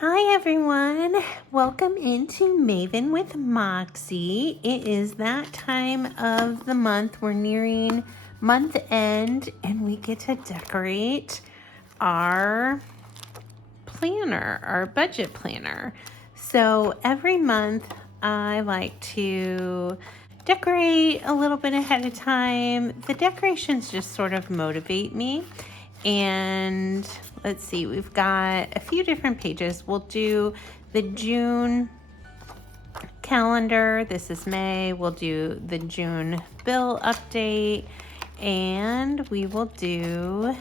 Hi everyone, welcome into Maven with Moxie. It is that time of the month. We're nearing month end and we get to decorate our planner, our budget planner. So every month I like to decorate a little bit ahead of time. The decorations just sort of motivate me. And let's see, we've got a few different pages. We'll do the June calendar. This is May. We'll do the June bill update. And we will do,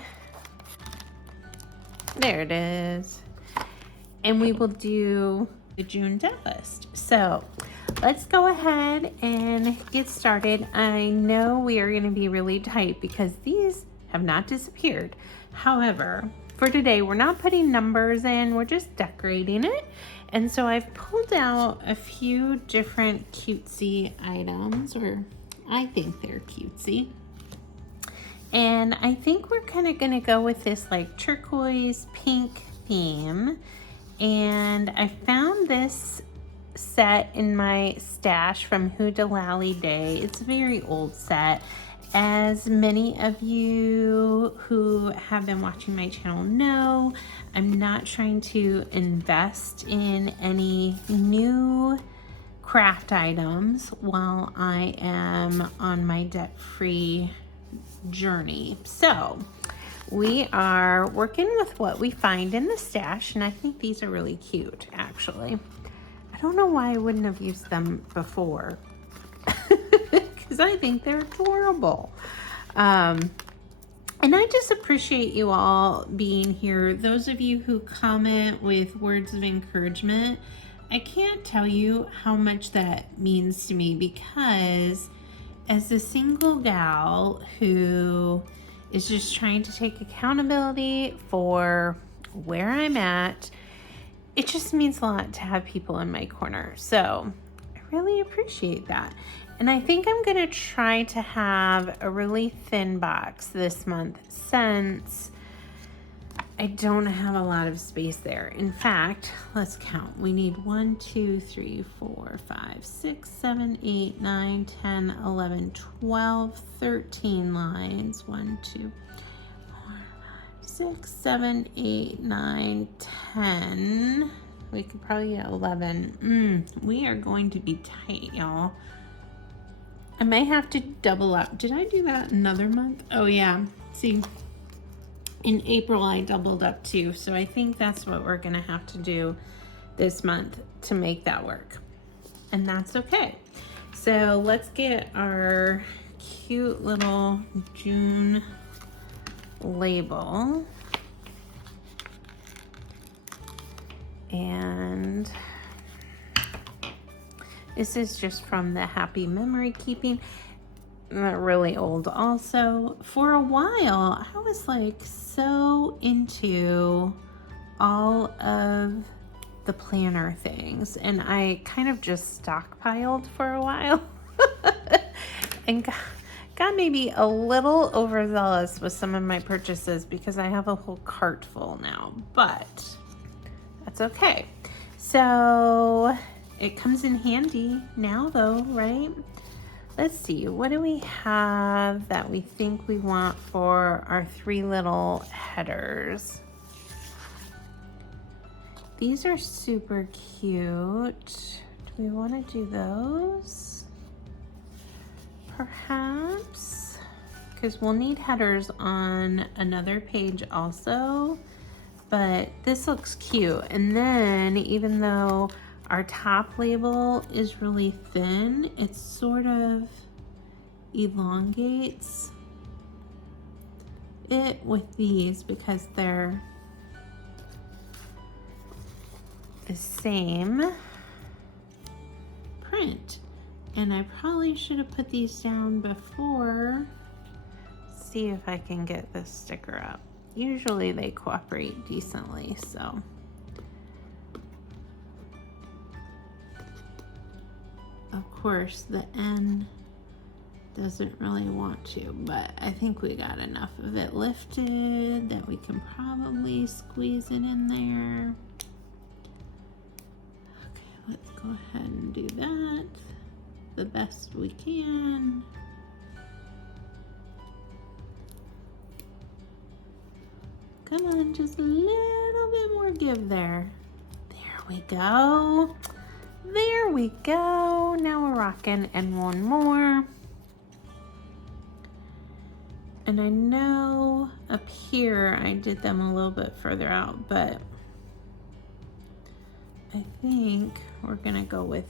there it is. And we will do the June debt list. So let's go ahead and get started. I know we are going to be really tight because these have not disappeared. However, for today, we're not putting numbers in, we're just decorating it. And so I've pulled out a few different cutesy items, or I think they're cutesy. And I think we're kind of going to go with this like turquoise pink theme. And I found this set in my stash from Hoodelally Day. It's a very old set. As many of you who have been watching my channel know, I'm not trying to invest in any new craft items while I am on my debt-free journey. So we are working with what we find in the stash, and I think these are really cute, actually. I don't know why I wouldn't have used them before, because I think they're adorable. And I just appreciate you all being here. Those of you who comment with words of encouragement, I can't tell you how much that means to me, because as a single gal who is just trying to take accountability for where I'm at, it just means a lot to have people in my corner. So I really appreciate that. And I think I'm going to try to have a really thin box this month since I don't have a lot of space there. In fact, let's count. We need 1, 2, 3, 4, 5, 6, 7, 8, 9, 10, 11, 12, 13 lines. 1, 2, 4, 5, 6, 7, 8, 9, 10. We could probably get 11. We are going to be tight, y'all. I may have to double up. Did I do that another month? Oh yeah. See, in April I doubled up too. So I think that's what we're gonna have to do this month to make that work. And that's okay. So let's get our cute little June label. And this is just from the Happy Memory Keeping. Really old also. For a while, I was like so into all of the planner things, and I kind of just stockpiled for a while and got maybe a little overzealous with some of my purchases because I have a whole cart full now, but that's okay. So it comes in handy now though, right? Let's see, what do we have that we think we want for our 3 little headers? These are super cute. Do we want to do those? Perhaps, because we'll need headers on another page also, but this looks cute. And then even though our top label is really thin, it sort of elongates it with these because they're the same print. And I probably should have put these down before. Let's see if I can get this sticker up. Usually they cooperate decently, so. Of course, the N doesn't really want to, but I think we got enough of it lifted that we can probably squeeze it in there. let's go ahead and do that the best we can. Come on, just a little bit more give there. There we go. There we go. Now we're rocking, and one more. And I know up here I did them a little bit further out, but I think we're gonna go with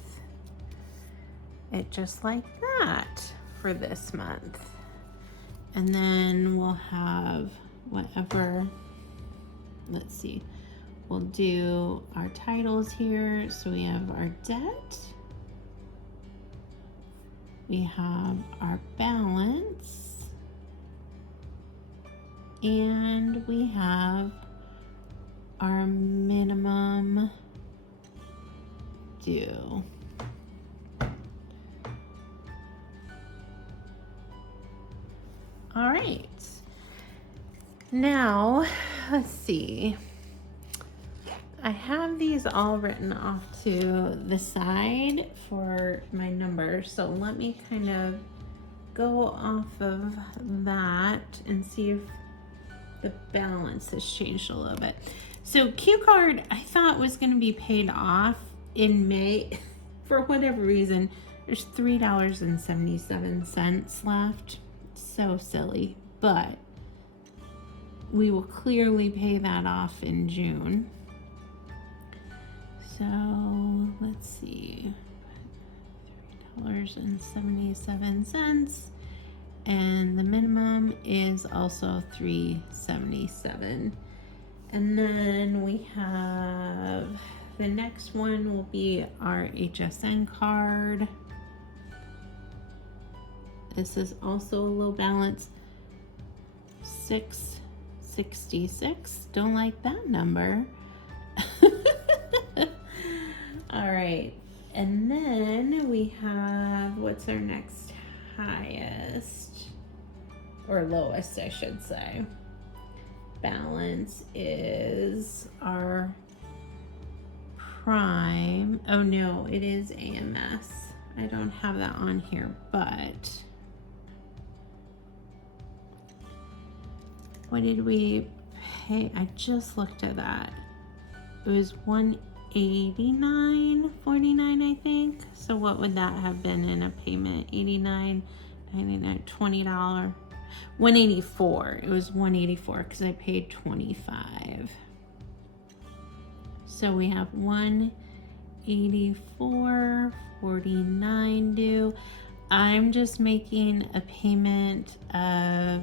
it just like that for this month. And then we'll have whatever, let's see, we'll do our titles here. So we have our debt, we have our balance, and we have our minimum due. All right, now let's see. I have these all written off to the side for my numbers. So let me kind of go off of that and see if the balance has changed a little bit. So Q Card, I thought was going to be paid off in May. For whatever reason, there's $3.77 left. So silly, but we will clearly pay that off in June. So let's see, $3.77, and the minimum is also $3.77. And then we have the next one will be our HSN card. This is also a low balance, $6.66. Don't like that number. All right, and then we have, what's our next highest, or lowest, I should say. Balance is our Prime. Oh no, it is AMS. I don't have that on here, but what did we pay? I just looked at that. It was $189.49, I think. So what would that have been in a payment? $89.99, $20. $184. It was $184 because I paid $25. So we have $184.49 due. I'm just making a payment of,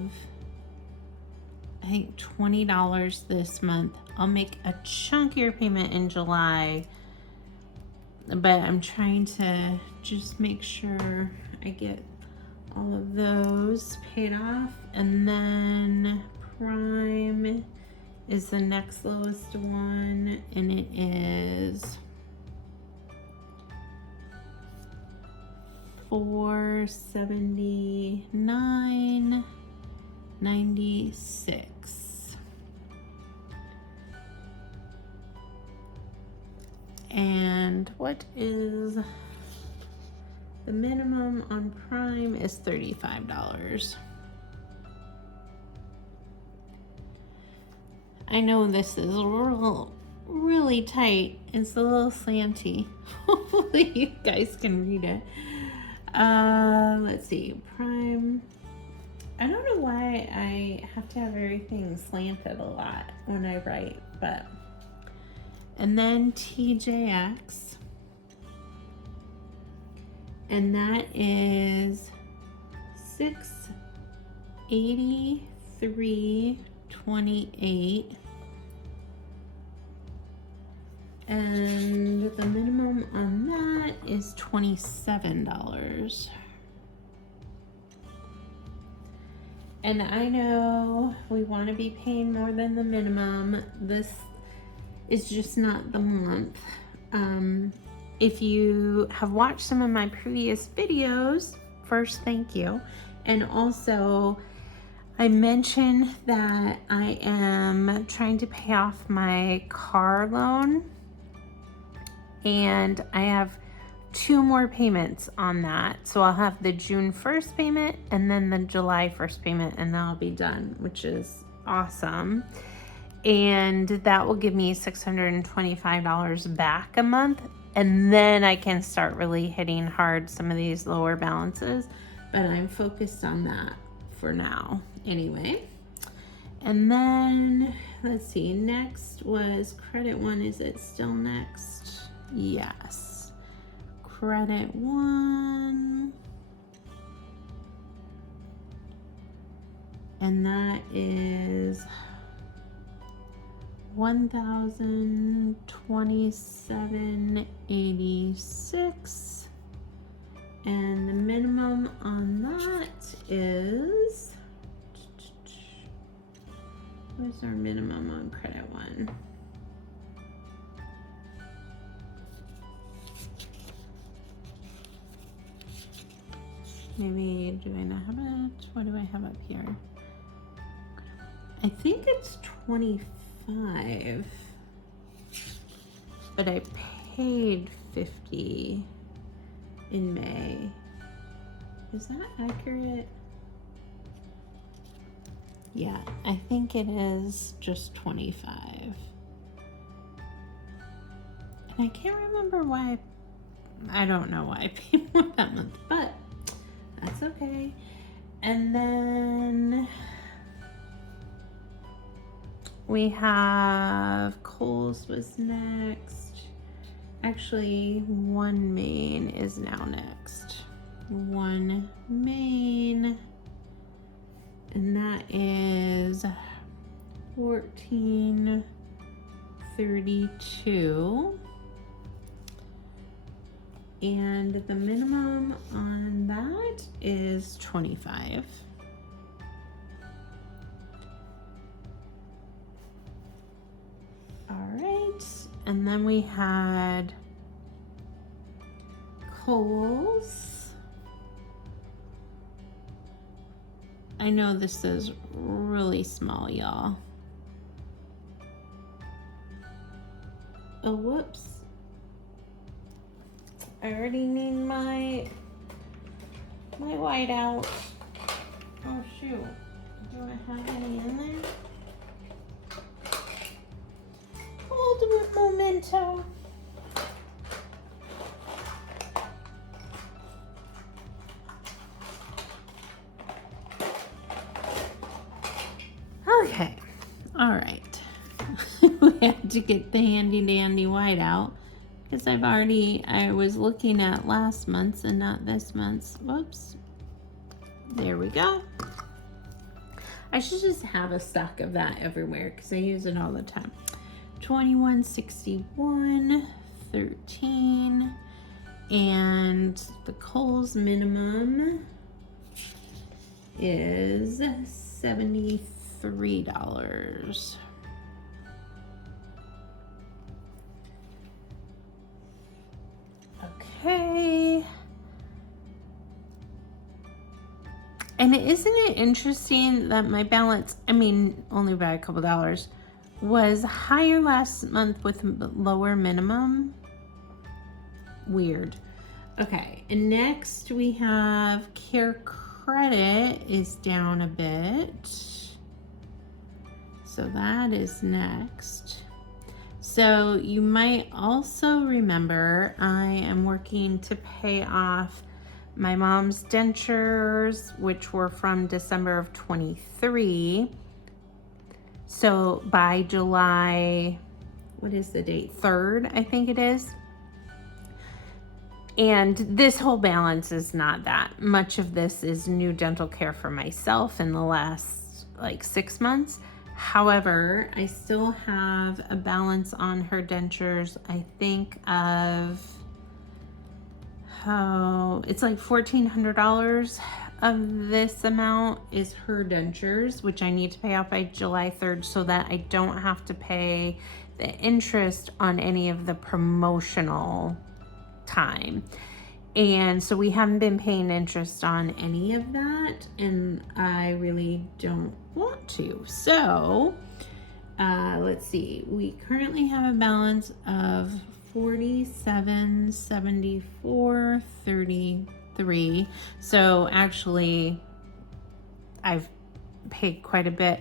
I think, $20 this month. I'll make a chunkier payment in July, but I'm trying to just make sure I get all of those paid off. And then Prime is the next lowest one, and it is $479.96. And what is the minimum on Prime is $35. I know this is really tight. It's a little slanty. Hopefully you guys can read it. Let's see, Prime. I don't know why I have to have everything slanted a lot when I write, but. And then TJX. And that is $683.28. And the minimum on that is $27. And I know we want to be paying more than the minimum. This is just not the month. If you have watched some of my previous videos, first, thank you. And also, I mentioned that I am trying to pay off my car loan. and I have 2 more payments on that. So I'll have the June 1st payment and then the July 1st payment, and then I'll be done, which is awesome. And that will give me $625 back a month. And then I can start really hitting hard some of these lower balances. But I'm focused on that for now anyway. And then, let's see, next was Credit One. Is it still next? Yes. Credit One. And that is $1,027.86. And the minimum on that is, where's our minimum on Credit One? Maybe, do I not have it? What do I have up here? I think it's 25, but I paid 50 in May. Is that accurate? Yeah, I think it is just 25. And I can't remember why. I don't know why I paid more that month, but that's okay. And then we have Kohl's was next. Actually, One Main is now next. One Main, and that is $14.32. And the minimum on that is 25. All right, and then we had Kohl's. I know this is really small, y'all. Oh, whoops. I already need my whiteout. Oh shoot, do I have any in there? Ultimate memento. Okay, all right. We had to get the handy dandy whiteout because I was looking at last month's and not this month's. Whoops. There we go. I should just have a stock of that everywhere because I use it all the time. 2161.13, and the Kohl's minimum is $73. Okay. And isn't it interesting that my balance, I mean, only by a couple dollars, was higher last month with lower minimum? Weird. Okay, and next we have Care Credit is down a bit. So that is next. So you might also remember I am working to pay off my mom's dentures, which were from December of 23. So by July, what is the date? 3rd, I think it is. And this whole balance is not that. Much of this is new dental care for myself in the last like 6 months. However, I still have a balance on her dentures, I think of, it's like $1,400 of this amount is her dentures, which I need to pay off by July 3rd so that I don't have to pay the interest on any of the promotional time. And so we haven't been paying interest on any of that, and I really don't want to. So let's see, we currently have a balance of $47.74.33. So actually I've paid quite a bit.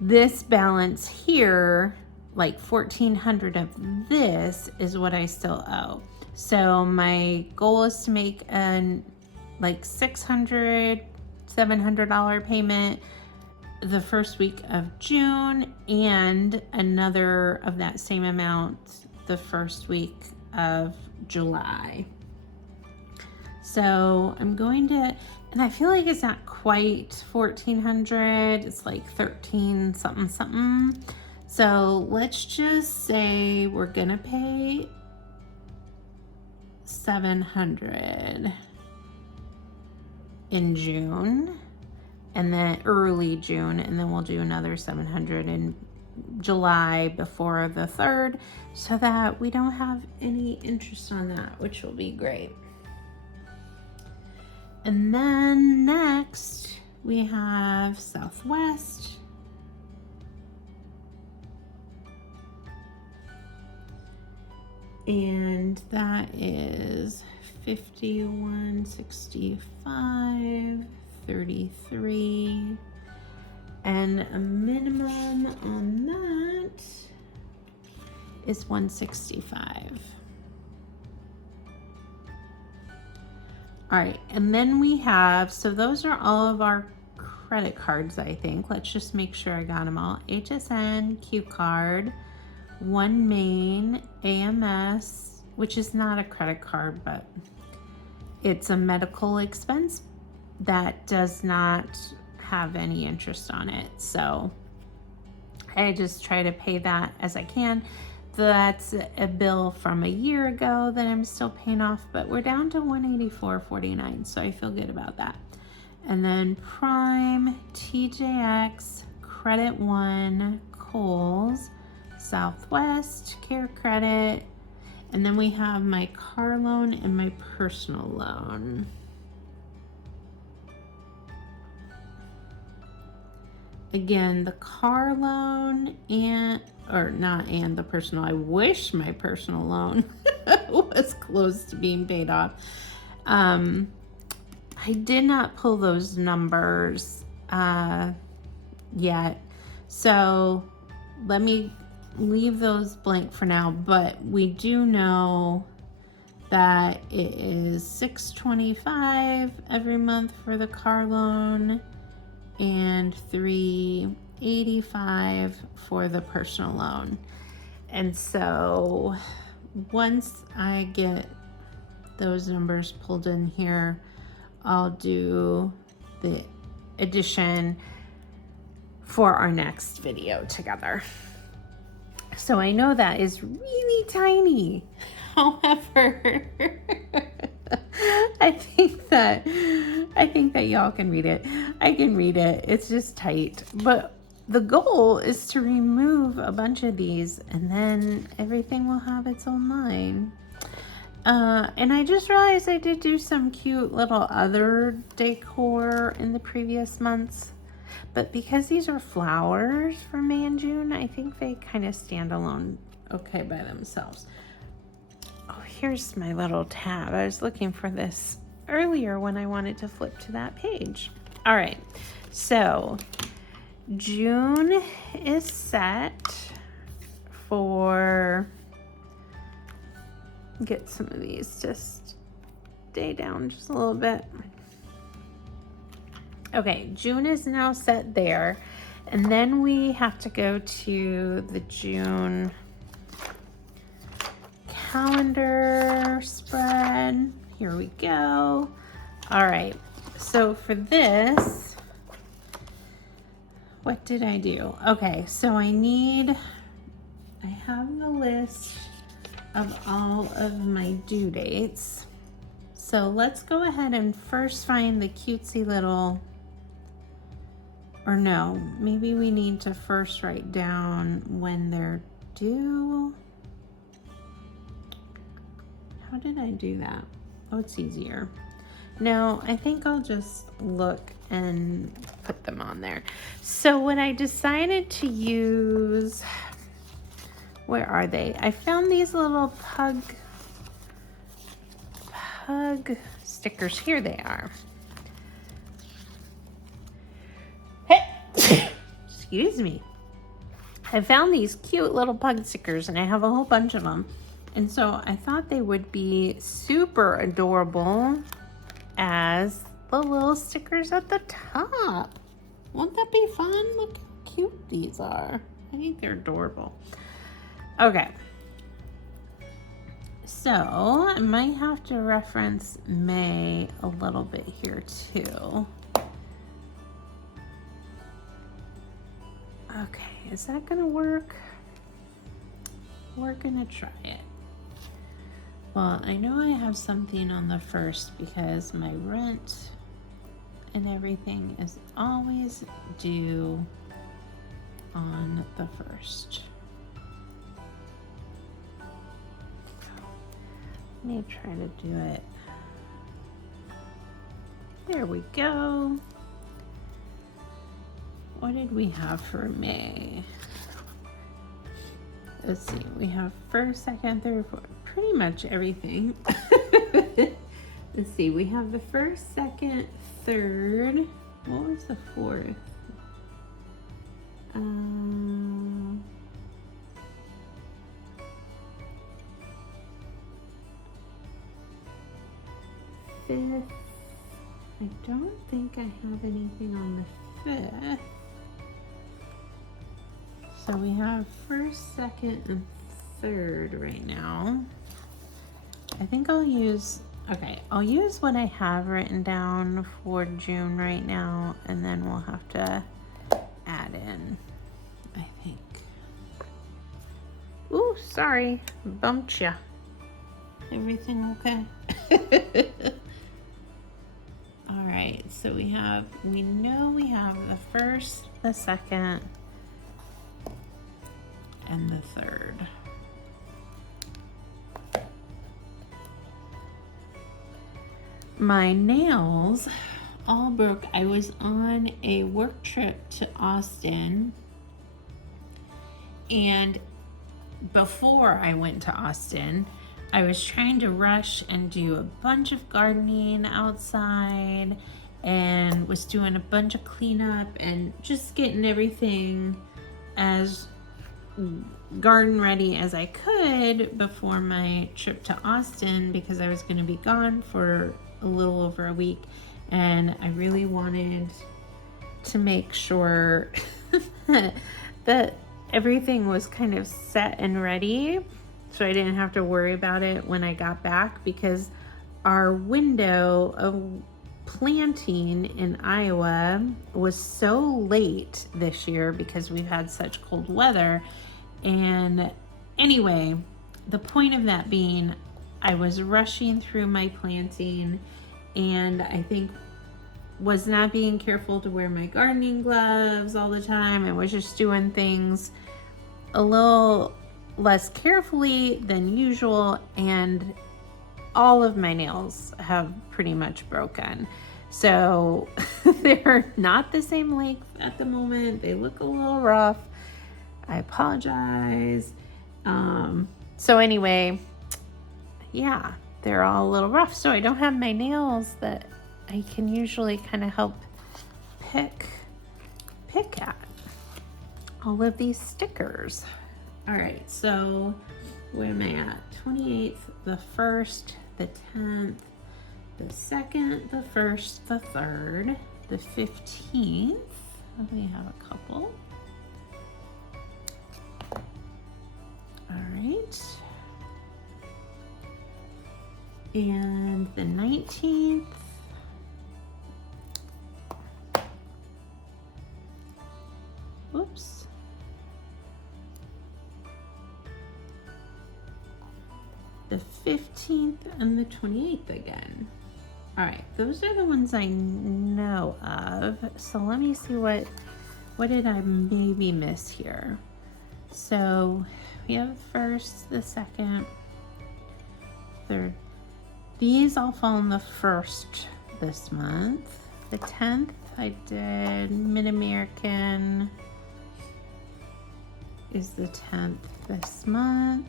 This balance here, like $1,400 of this is what I still owe. So my goal is to make an like $600, $700 payment the first week of June, and another of that same amount the first week of July. So I'm going to, and I feel like it's not quite 1,400, it's like 13 something something. So let's just say we're gonna pay 700 in June, and then early June, and then we'll do another 700 in July before the 3rd, so that we don't have any interest on that, which will be great. And then next we have Southwest. And that is 5165.33, and a minimum on that is 165. All right, and then we have, so those are all of our credit cards, I think. Let's just make sure I got them all. HSN, Q Card, One Main, AMS, which is not a credit card, but it's a medical expense that does not have any interest on it. So I just try to pay that as I can. That's a bill from a year ago that I'm still paying off, but we're down to $184.49, so I feel good about that. And then Prime, TJX, Credit One, Kohl's, Southwest, Care Credit, and then we have my car loan and my personal loan. Again, the car loan and the personal. I wish my personal loan was close to being paid off. I did not pull those numbers yet, so let me leave those blank for now, but we do know that it is $625 every month for the car loan and $385 for the personal loan. And so once I get those numbers pulled in here, I'll do the addition for our next video together. So I know that is really tiny. However, I think that y'all can read it. I can read it. It's just tight. But the goal is to remove a bunch of these, and then everything will have its own line. And I just realized I did do some cute little other decor in the previous months. But because these are flowers for May and June, I think they kind of stand alone okay by themselves. Oh, here's my little tab. I was looking for this earlier when I wanted to flip to that page. All right, so June is set for, get some of these to stay down just a little bit. Okay, June is now set there, and then we have to go to the June calendar spread. Here we go. All right, so for this, what did I do? Okay, so I have the list of all of my due dates. So let's go ahead and first find the cutesy little, or no, maybe we need to first write down when they're due. How did I do that? Oh, it's easier. No, I think I'll just look and put them on there. So what I decided to use Where are they? I found these little pug stickers. Here they are. Hey, excuse me. I found these cute little pug stickers and I have a whole bunch of them. And so I thought they would be super adorable as the little stickers at the top. Won't that be fun? Look how cute these are. I think they're adorable. Okay. So I might have to reference May a little bit here too. Okay, is that gonna work? We're gonna try it. Well, I know I have something on the 1st because my rent and everything is always due on the 1st. Let me try to do it. There we go. What did we have for May? Let's see, we have 1st, 2nd, 3rd, 4th, pretty much everything. Let's see, we have the 1st, 2nd, 3rd. What was the 4th? 5th. I don't think I have anything on the 5th. So we have 1st, 2nd, and 3rd right now. I think I'll use what I have written down for June right now, and then we'll have to add in, I think. Ooh, sorry, bumped ya. Everything okay? All right, so we know we have the 1st, the 2nd, and the 3rd. My nails all broke. I was on a work trip to Austin, and before I went to Austin, I was trying to rush and do a bunch of gardening outside and was doing a bunch of cleanup and just getting everything as garden ready as I could before my trip to Austin, because I was going to be gone for a little over a week and I really wanted to make sure that everything was kind of set and ready so I didn't have to worry about it when I got back, because our window of planting in Iowa was so late this year because we've had such cold weather. And anyway, the point of that being, I was rushing through my planting and I think was not being careful to wear my gardening gloves all the time and was just doing things a little less carefully than usual, and all of my nails have pretty much broken. So they're not the same length at the moment. They look a little rough. I apologize. So anyway, yeah, they're all a little rough. So I don't have my nails that I can usually kind of help pick at all of these stickers. All right, so where am I at? 28th, the 1st, the 10th, the 2nd, the 1st, the 3rd, the 15th. We have a couple. All right. And the 19th. Whoops. The 15th and the 28th again. All right, those are the ones I know of. So let me see what did I maybe miss here. So we have the 1st, the 2nd, 3rd. These all fall on the 1st this month. The 10th, I did Mid-American. is the 10th this month.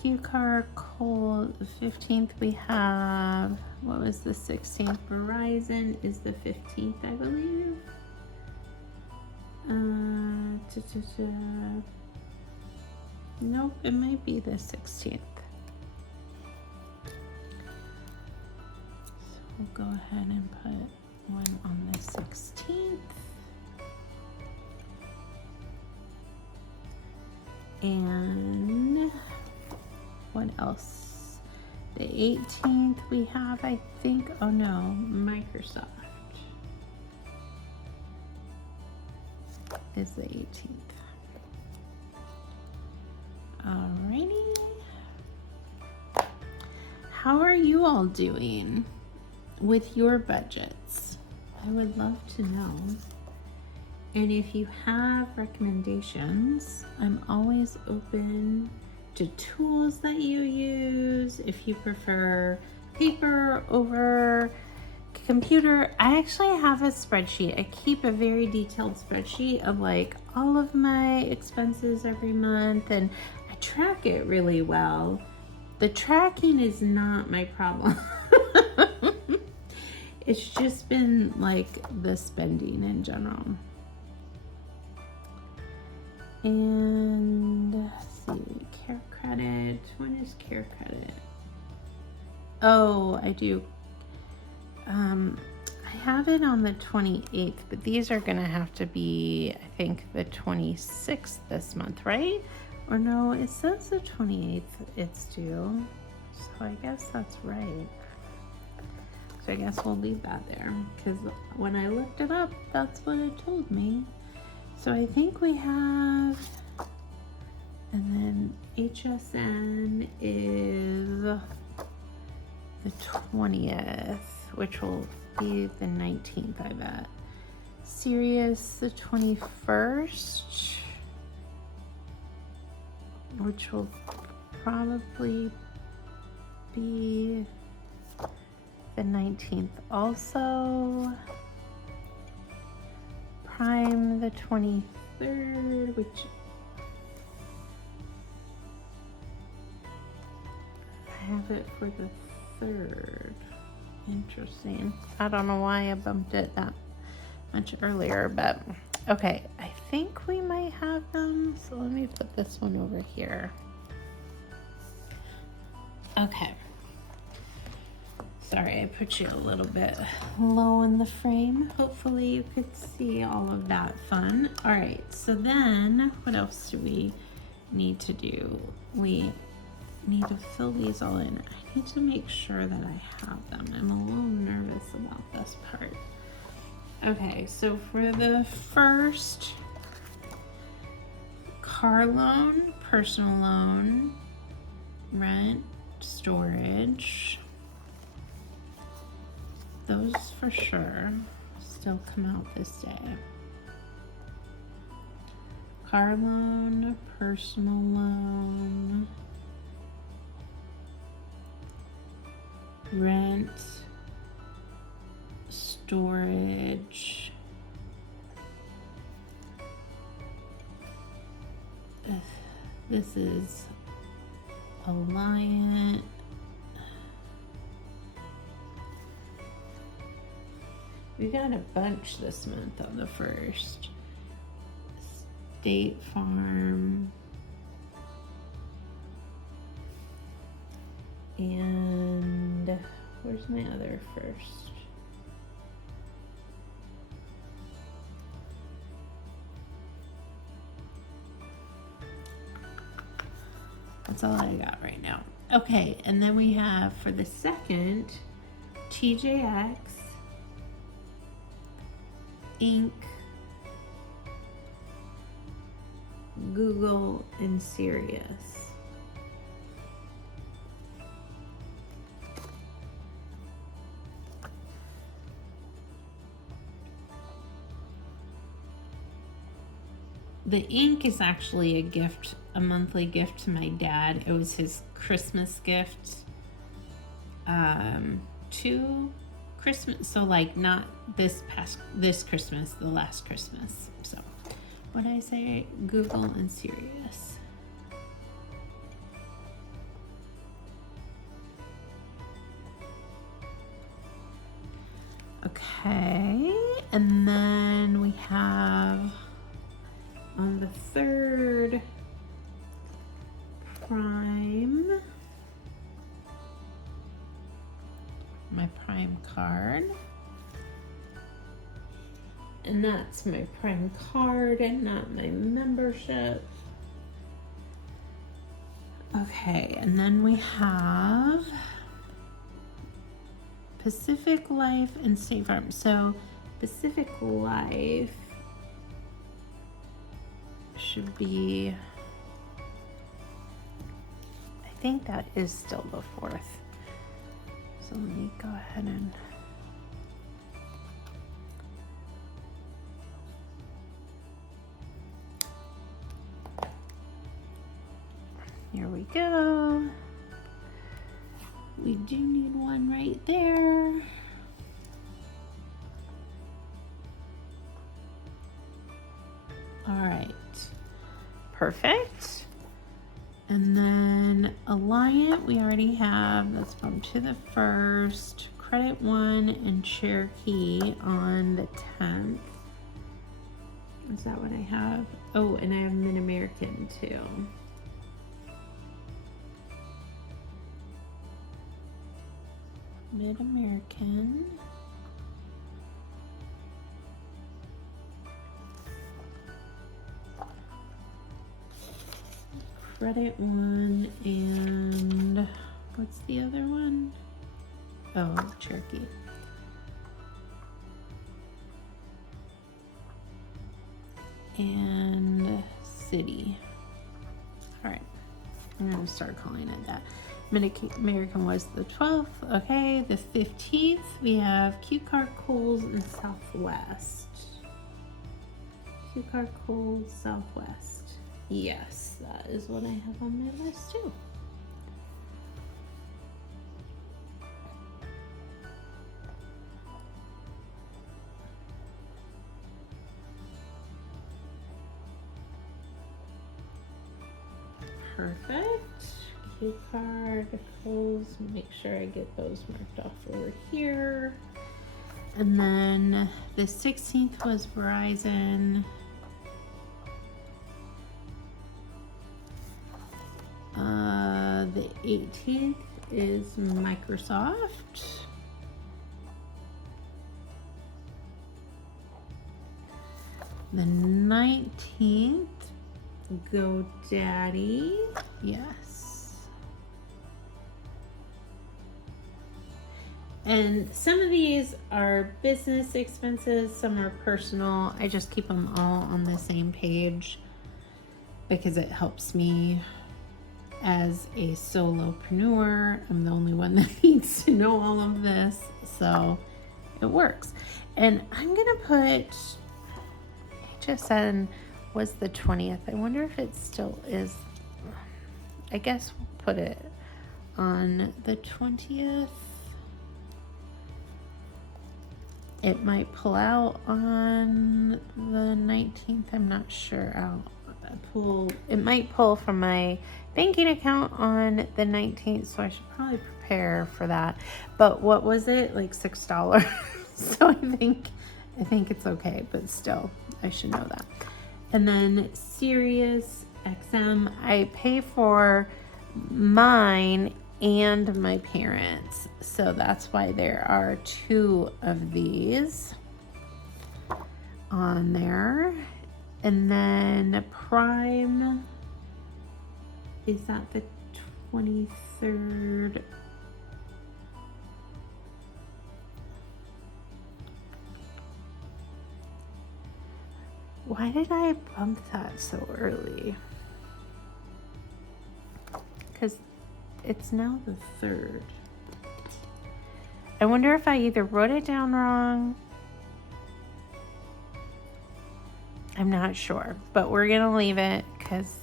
Q-Car, Colt, the 15th we have, what was the 16th? Verizon is the 15th, I believe. Nope, it might be the 16th. So we'll go ahead and put one on the 16th. And what else? The 18th we have, I think, oh no, Microsoft is the 18th. Alrighty. How are you all doing with your budgets? I would love to know. And if you have recommendations, I'm always open to tools that you use. If you prefer paper over computer, I actually have a spreadsheet. I keep a very detailed spreadsheet of like all of my expenses every month, and I track it really well. The tracking is not my problem. It's just been like the spending in general. And let's see, Care Credit. When is Care Credit? Oh, I do. I have it on the 28th, but these are gonna have to be, I think, the 26th this month, right? Or no, it says the 28th it's due. So I guess that's right. So I guess we'll leave that there, because when I looked it up, that's what it told me. So I think we have, and then HSN is the 20th, which will be the 19th, I bet. Sirius the 21st, which will probably be the 19th also. Prime the 23rd, which I have it for the 3rd. Interesting. I don't know why I bumped it that much earlier, but okay. I think we might have them. So let me put this one over here. Okay. Sorry, I put you a little bit low in the frame. Hopefully you could see all of that fun. All right, so then what else do we need to do? We need to fill these all in. I need to make sure that I have them. I'm a little nervous about this part. Okay, so for the first, car loan, personal loan, rent, storage, those for sure still come out this day. Car loan, personal loan, rent, storage, this is Alliant, we got a bunch this month on the 1st. State Farm. And where's my other 1st? That's all I got right now. Okay, and then we have for the 2nd, TJX, Inc., Google, and Sirius. The Inc. is actually a gift, a monthly gift to my dad. It was his Christmas gift to Christmas, so like not this Christmas, the last Christmas. So what did I say? Google and Sirius. Okay, and then we have on the 3rd, Prime, my Prime card. And that's my Prime card and not my membership. Okay, and then we have Pacific Life and State Farm. So Pacific Life should be, I think that is still the 4th. So let me go ahead and here we go. We do need one right there. All right, perfect. And then Alliant, we already have, let's bump to the 1st. Credit One and Cherokee on the 10th. Is that what I have? Oh, and I have Mid-American too. Mid-American. Credit One and what's the other one? Oh, Cherokee. And City. All right, I'm gonna start calling it that. Mid-American was the 12th. Okay, the 15th, we have Q-Car, Kohl's, and Southwest. Q-Car, Kohl's, Southwest. Yes, that is what I have on my list too. Perfect. Q card, Kohl's, make sure I get those marked off over here. And then the 16th was Verizon. The 18th is Microsoft. The 19th, GoDaddy. Yes. And some of these are business expenses, some are personal. I just keep them all on the same page because it helps me as a solopreneur. I'm the only one that needs to know all of this, so it works. And I'm gonna put, HSN was the 20th. I wonder if it still is. I guess we'll put it on the 20th. It might pull out on the 19th. I'm not sure. It might pull from my banking account on the 19th, so I should probably prepare for that. But what was it? Like $6. So I think it's okay, but still, I should know that. And then Sirius XM, I pay for mine and my parents, so that's why there are 2 of these on there. And then Prime, is that the 23rd? Why did I bump that so early? Because it's now the 3rd. I wonder if I either wrote it down wrong. I'm not sure, but we're gonna leave it because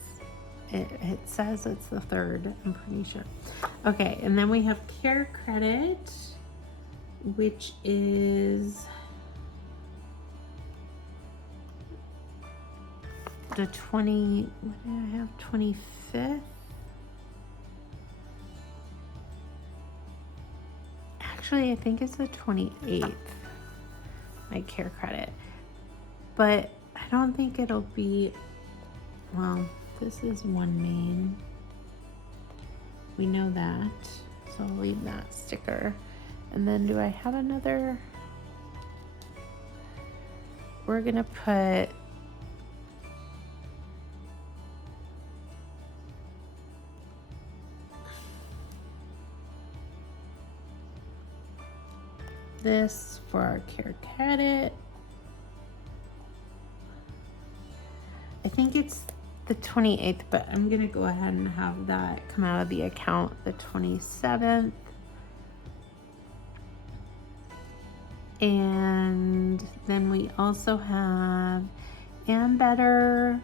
it says it's the 3rd, I'm pretty sure. Okay, and then we have Care Credit, which is the 20, what did I have, 25th? Actually, I think it's the 28th, my care credit. But I don't think it'll be, well, this is one main. We know that, so I'll leave that sticker. And then do I have another? We're gonna put this for our care credit. I think it's the 28th, but I'm gonna go ahead and have that come out of the account the 27th. And then we also have Ambetter,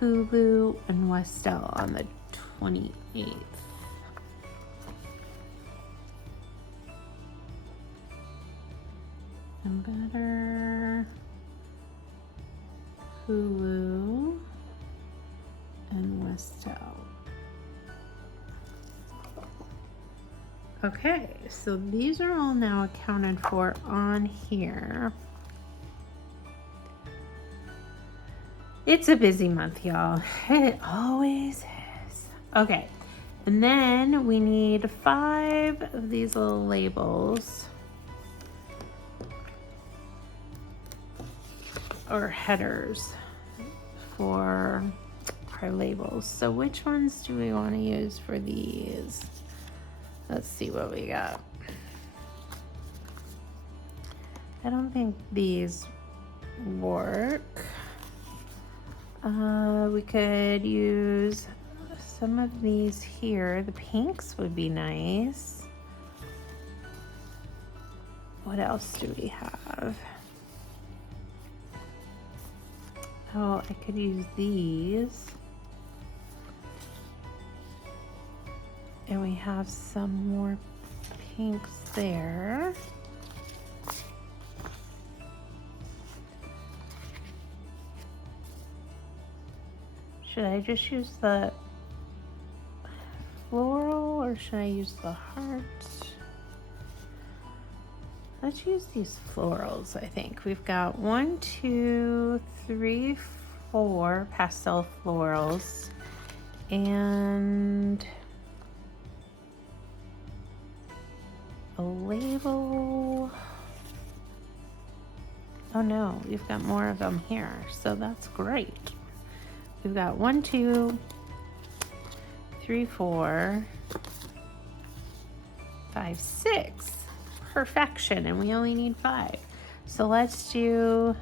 Hulu, and Westel on the 28th. Ambetter, Hulu, and Westel. Okay, so these are all now accounted for on here. It's a busy month, y'all. It always is. Okay, and then we need 5 of these little labels, or headers, for our labels. So which ones do we want to use for these? Let's see what we got. I don't think these work. We could use some of these here. The pinks would be nice. What else do we have? Oh, I could use these. And we have some more pinks there. Should I just use the floral or should I use the hearts? Let's use these florals, I think. We've got 1, 2, 3, 4 pastel florals. And a label. Oh no, we've got more of them here, so that's great. We've got 1, 2, 3, 4, 5, 6. Perfection, and we only need 5. So let's do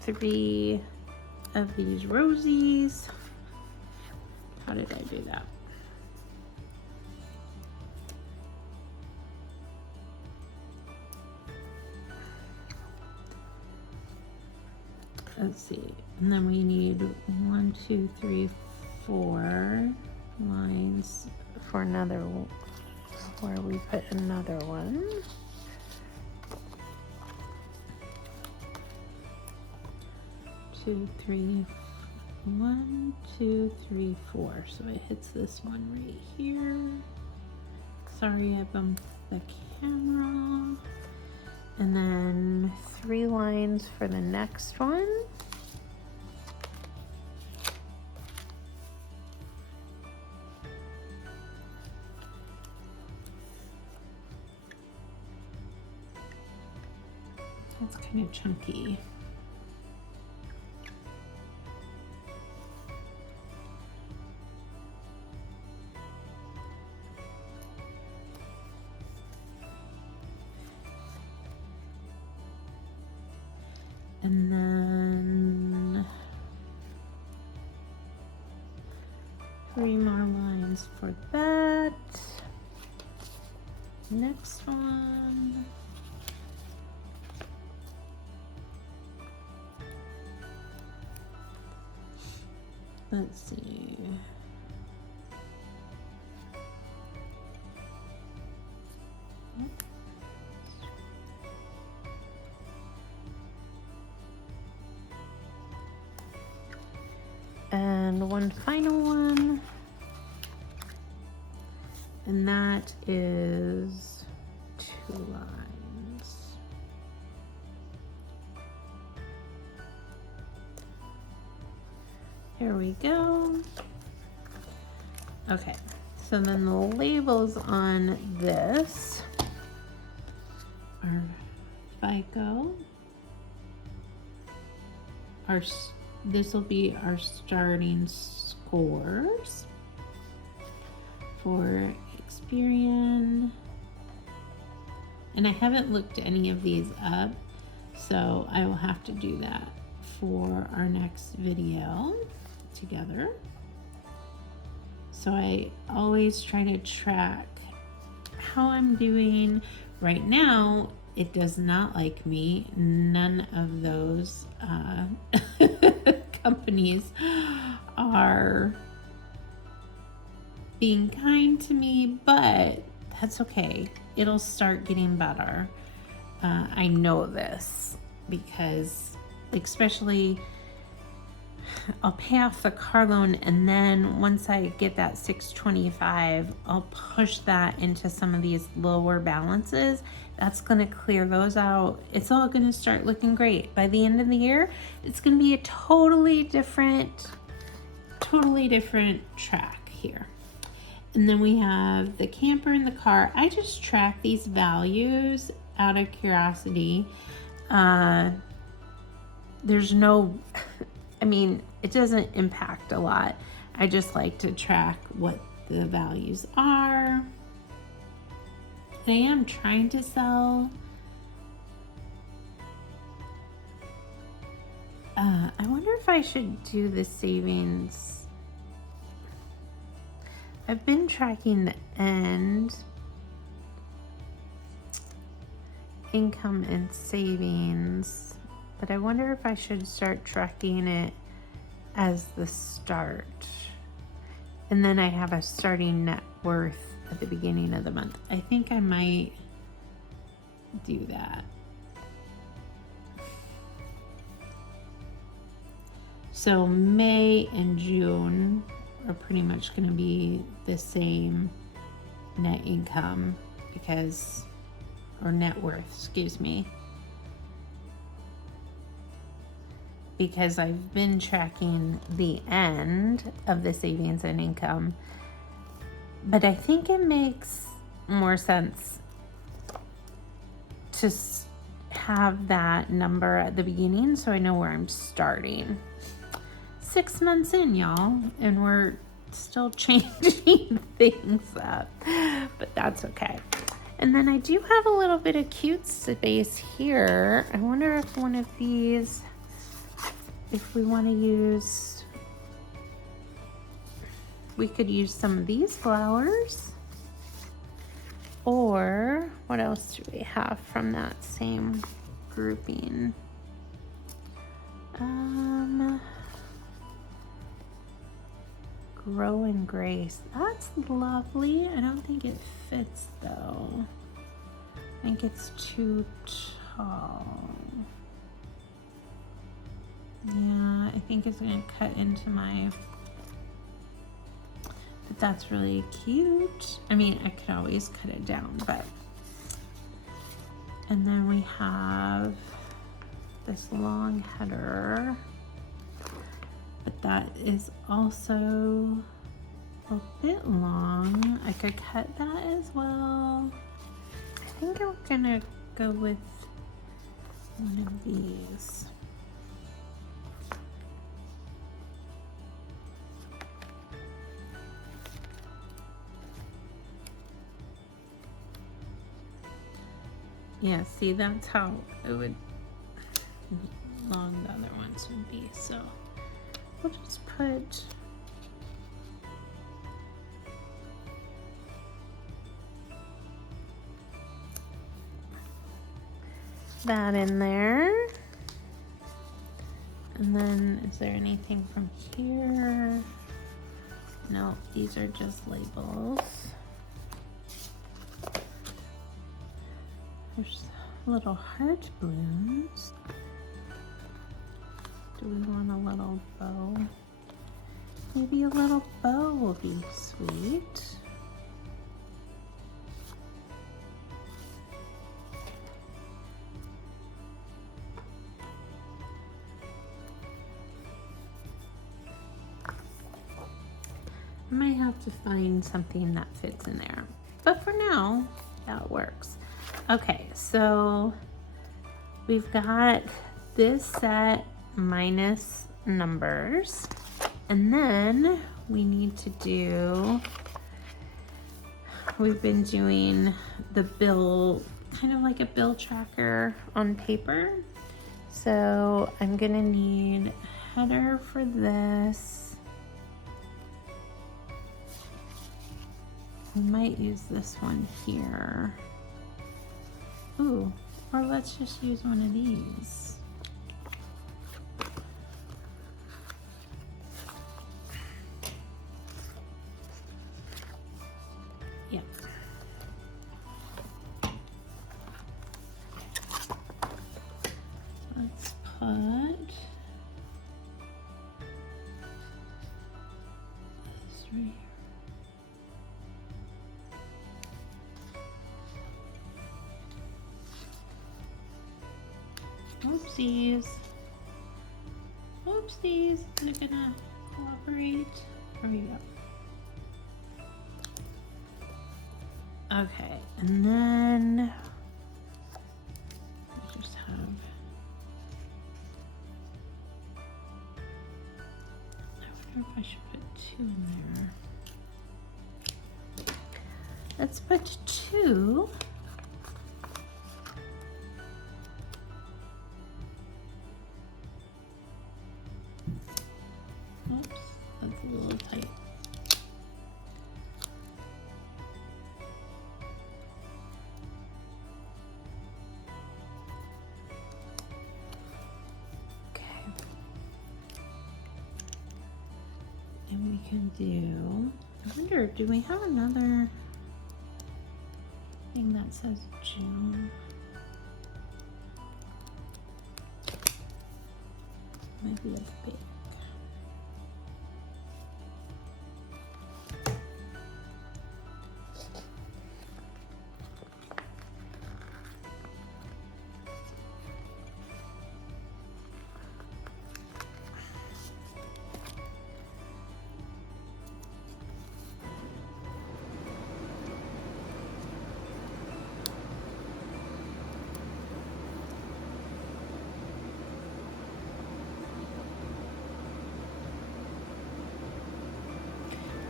3 of these rosies. How did I do that? Let's see, and then we need 1, 2, 3, 4 lines for another, where we put another one. Two, three, 1, 2, 3, 4. So it hits this one right here. Sorry, I bumped the camera. And then 3 lines for the next one. That's kind of chunky. And then 3 more lines for that. Next one. Let's see. And one final one. And that is 2 lines. Here we go. Okay, so then the labels on this are FICO. This will be our starting scores for Experian. And I haven't looked any of these up, so I will have to do that for our next video together. So I always try to track how I'm doing. Right now, it does not like me. None of those companies are being kind to me, but that's okay. It'll start getting better. I know this because especially I'll pay off the car loan, and then once I get that 625, I'll push that into some of these lower balances. That's going to clear those out. It's all going to start looking great. By the end of the year, it's going to be a totally different track here. And then we have the camper and the car. I just track these values out of curiosity. There's no, I mean, it doesn't impact a lot. I just like to track what the values are. I am trying to sell. I wonder if I should do the savings. I've been tracking the end income and savings, but I wonder if I should start tracking it as the start. And then I have a starting net worth at the beginning of the month. I think I might do that. So May and June are pretty much going to be the same net income or net worth, excuse me. Because I've been tracking the end of the savings and income. But I think it makes more sense to have that number at the beginning so I know where I'm starting. 6 months in, y'all, and we're still changing things up, but that's okay. And then I do have a little bit of cute space here. I wonder if one of these, if we want to use, we could use some of these flowers. Or what else do we have from that same grouping? Grow and Grace. That's lovely. I don't think it fits though. I think it's too tall. Yeah, I think it's gonna cut into my, but that's really cute. I mean, I could always cut it down, but. And then we have this long header, but that is also a bit long. I could cut that as well. I think I'm gonna go with one of these. Yeah, see, that's how it would, long the other ones would be. So we'll just put that in there. And then is there anything from here? No, these are just labels. There's little heart blooms. Do we want a little bow? Maybe a little bow will be sweet. I might have to find something that fits in there, but for now, that works. Okay, so we've got this set minus numbers, and then we need to do, we've been doing the bill, kind of like a bill tracker on paper. So I'm gonna need a header for this. We might use this one here. Ooh, or let's just use one of these. Yep. Let's put this right here. Oopsies. Oopsies. Is it gonna cooperate? There we go. Okay, and then we just have, I wonder if I should put 2 in there. Let's put 2. Oops, that's a little tight. Okay. And we can do, I wonder, do we have another thing that says June? Maybe it's big.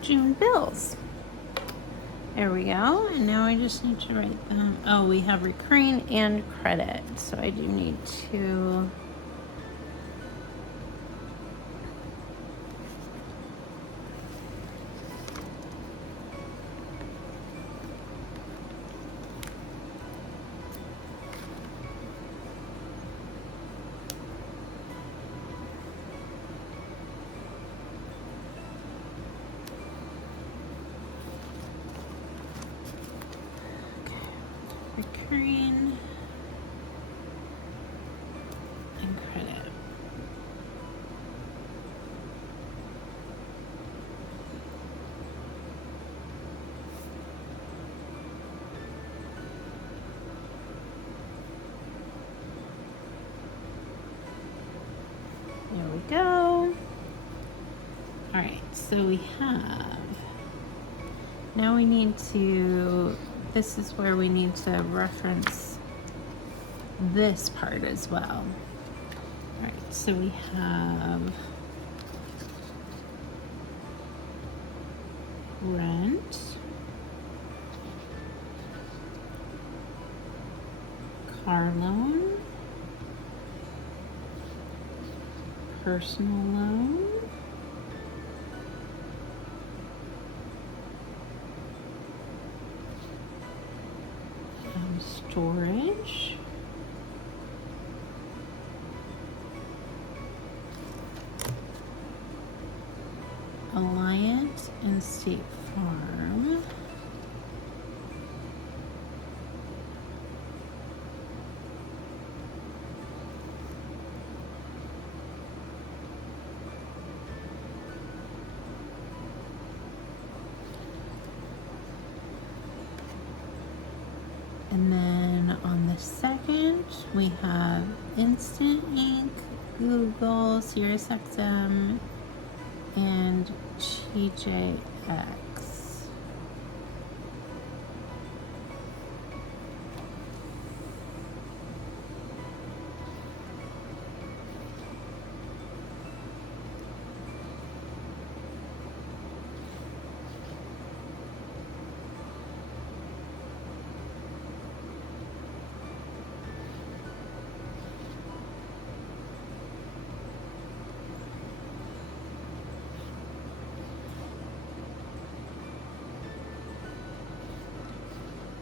June bills. There we go. And now I just need to write them. Oh, we have recurring and credit. So I do need to. Recurring and credit. There we go. All right, so we have, now we need to, this is where we need to reference this part as well. All right, so we have rent, car loan, personal loan, storage, Alliant and State Farm, 2nd, we have Instant Ink, Google, SiriusXM, and TJX.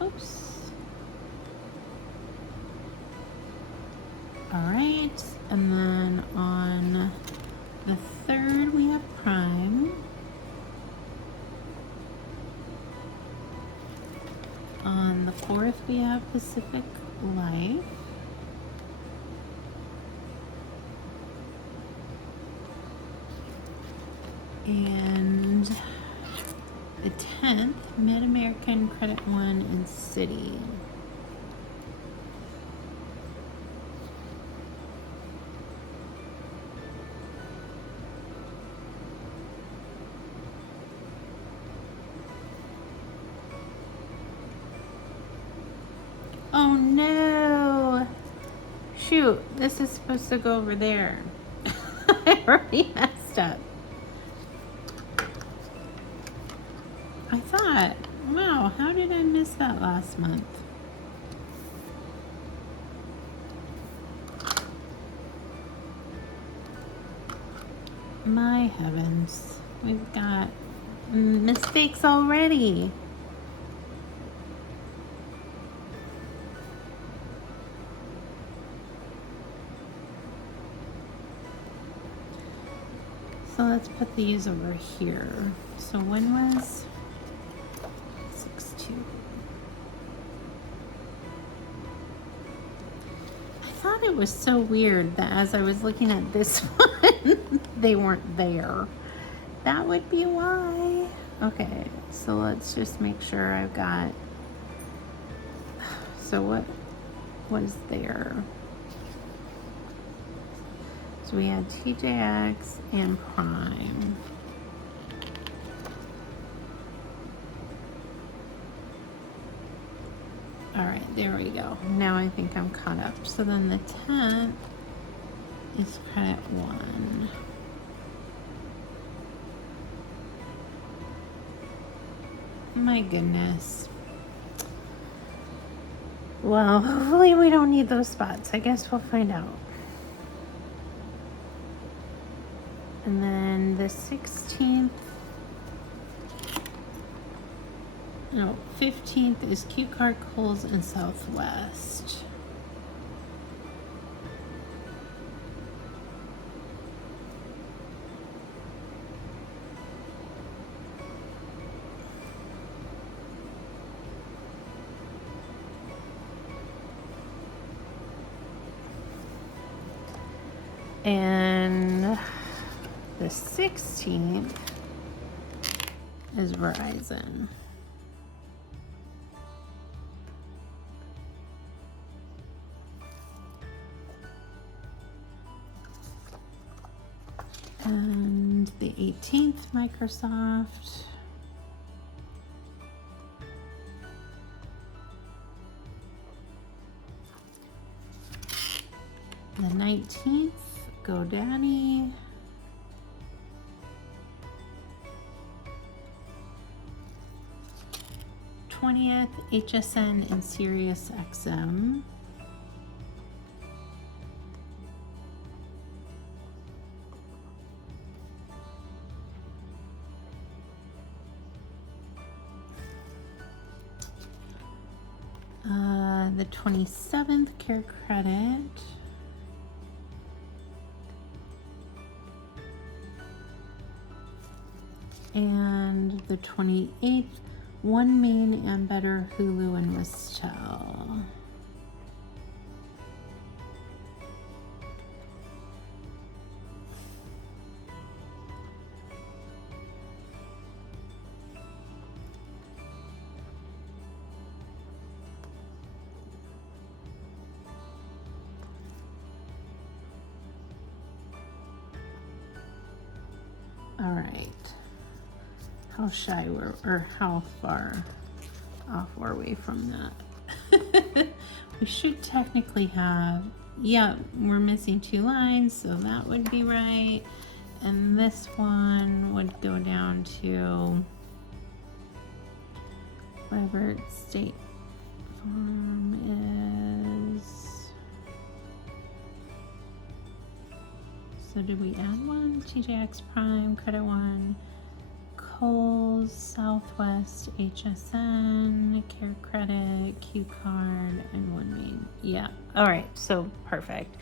Oops. All right, and then on the 3rd we have Prime. On the 4th we have Pacific Life. And the 10th, Mid-American, Credit One, and Citi. Oh no! Shoot, this is supposed to go over there. I already messed up. I thought, wow, how did I miss that last month? My heavens, we've got mistakes already. So let's put these over here. So when was 6-2? I thought it was so weird that as I was looking at this one, they weren't there. That would be why. Okay, so let's just make sure I've got, so what was there? So we had TJX and Prime. All right, there we go. Now I think I'm caught up. So then the 10th is Credit One. My goodness. Well, hopefully we don't need those spots. I guess we'll find out. And then the 16th, no, 15th is Q Card, Kohl's, and Southwest. And the 16th is Verizon. And the 18th, Microsoft. The 19th, GoDaddy. th HSN and SiriusXM. The 27th, Care Credit. And the 28th, One Main, and Better, Hulu, and Mistel. All right. How shy were, or how far off were we from that? We should technically have, yeah, we're missing 2 lines, so that would be right. And this one would go down to whatever State Farm is. So did we add one? TJX Prime, Credit One, Kohl's, Southwest, HSN, Care Credit, Q Card, and One Main. Yeah. All right. So perfect.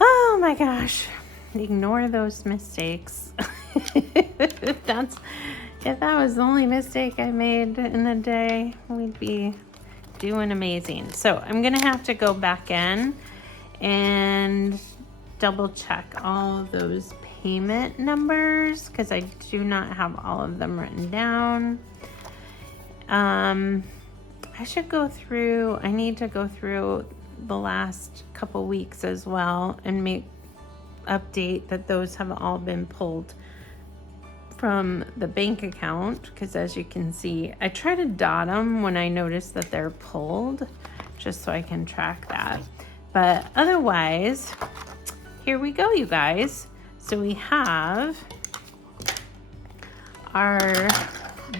Oh my gosh. Ignore those mistakes. If that was the only mistake I made in a day, we'd be doing amazing. So I'm gonna have to go back in and double check all of those payment numbers because I do not have all of them written down. I should go through, I need to go through the last couple weeks as well and update that those have all been pulled from the bank account, because as you can see, I try to dot them when I notice that they're pulled just so I can track that. But otherwise, here we go, you guys. So we have our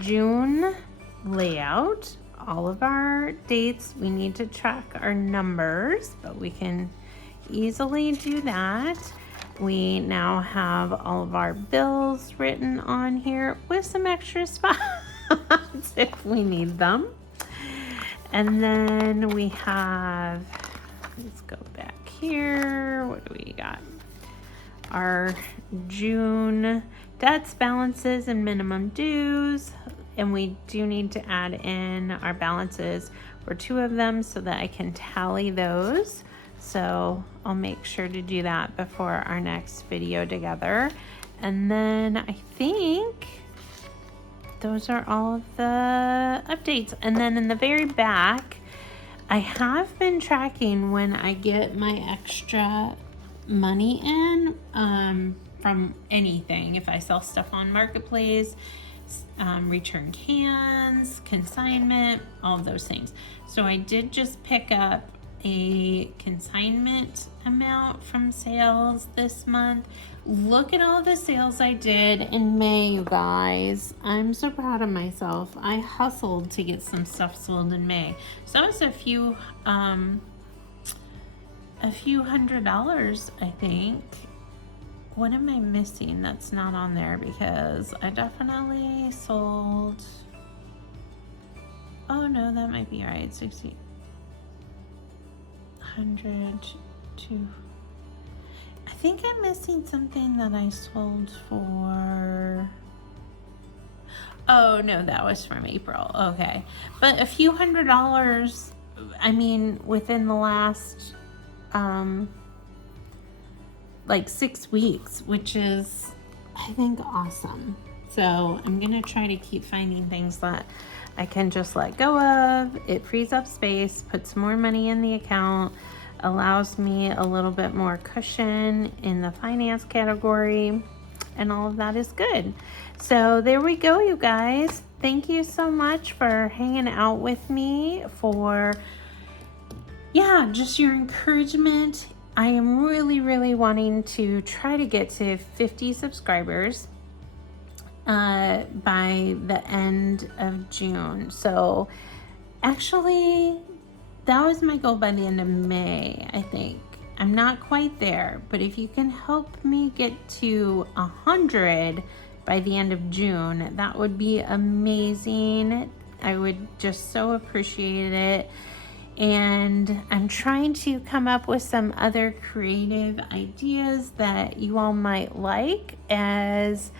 June layout, all of our dates. We need to track our numbers, but we can easily do that. We now have all of our bills written on here with some extra spots if we need them. And then we have, let's go back here. What do we got? Our June debts, balances, and minimum dues. And we do need to add in our balances for 2 of them so that I can tally those. So I'll make sure to do that before our next video together. And then I think those are all of the updates. And then in the very back, I have been tracking when I get my extra money in from anything. If I sell stuff on Marketplace, return cans, consignment, all of those things. So I did just pick up a consignment amount from sales this month. Look at all the sales I did in May, you guys. I'm so proud of myself. I hustled to get some stuff sold in May. So it's a few $100s, I think. What am I missing that's not on there? Because I definitely sold, oh no, that might be right, 60. 100 to, I think I'm missing something that I sold for, oh no, that was from April. Okay, but a few $100s, I mean, within the last like 6 weeks, which is, I think, awesome. So I'm gonna try to keep finding things that I can just let go of. It frees up space, puts more money in the account, allows me a little bit more cushion in the finance category, and all of that is good. So there we go, you guys. Thank you so much for hanging out with me, for, yeah, just your encouragement. I am really, really wanting to try to get to 50 subscribers by the end of June. So actually, that was my goal by the end of May, I think. I'm not quite there, but if you can help me get to 100 by the end of June, that would be amazing. I would just so appreciate it. And I'm trying to come up with some other creative ideas that you all might like as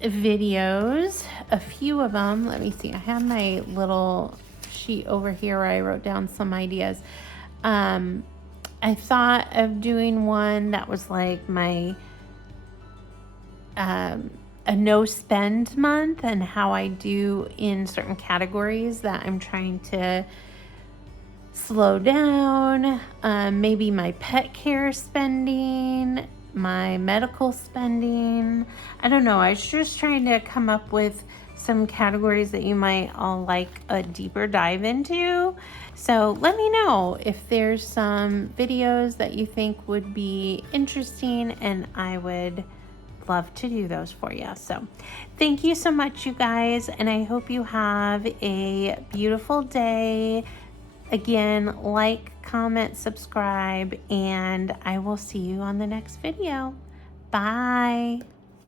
videos. A few of them, let me see, I have my little sheet over here where I wrote down some ideas. I thought of doing one that was like my a no spend month, and how I do in certain categories that I'm trying to slow down. Maybe my pet care spending, my medical spending. I don't know. I was just trying to come up with some categories that you might all like a deeper dive into. So let me know if there's some videos that you think would be interesting, and I would love to do those for you. So thank you so much, you guys, and I hope you have a beautiful day. Again, like, comment, subscribe, and I will see you on the next video. Bye.